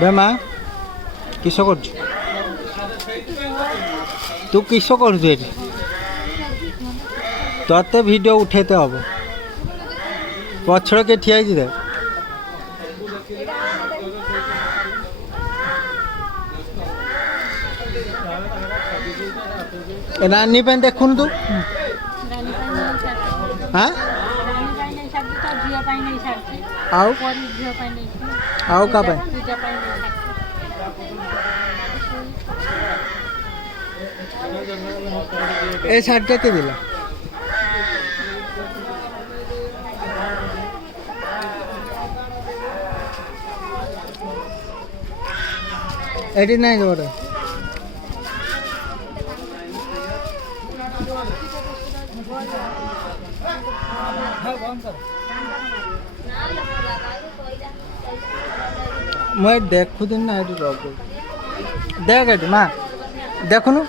বে মা কিସ করଛୁ ତୁ କିସ କରୁଛୁ ଏଠି ତତେ ଭିଡ଼ିଓ ଉଠେଇତେ ହବ ପଛରେ କିଏ ଠିଆ ହେଇଛି ଦେ ରାନୀ ପାଇଁ ଦେଖୁନୁ ତୁ ହଁ ଆଉ କା ପାଇଁ ଏ ଶାଢ଼ୀଟା କେ ଦେଲା ଏଠି ନାହିଁ ଗୋଟେ ମୁଁ ଦେଖୁଥିଲି ନା ଏଠି ରଖ ଦେଖ ଏଠି ମା ଦେଖୁନୁ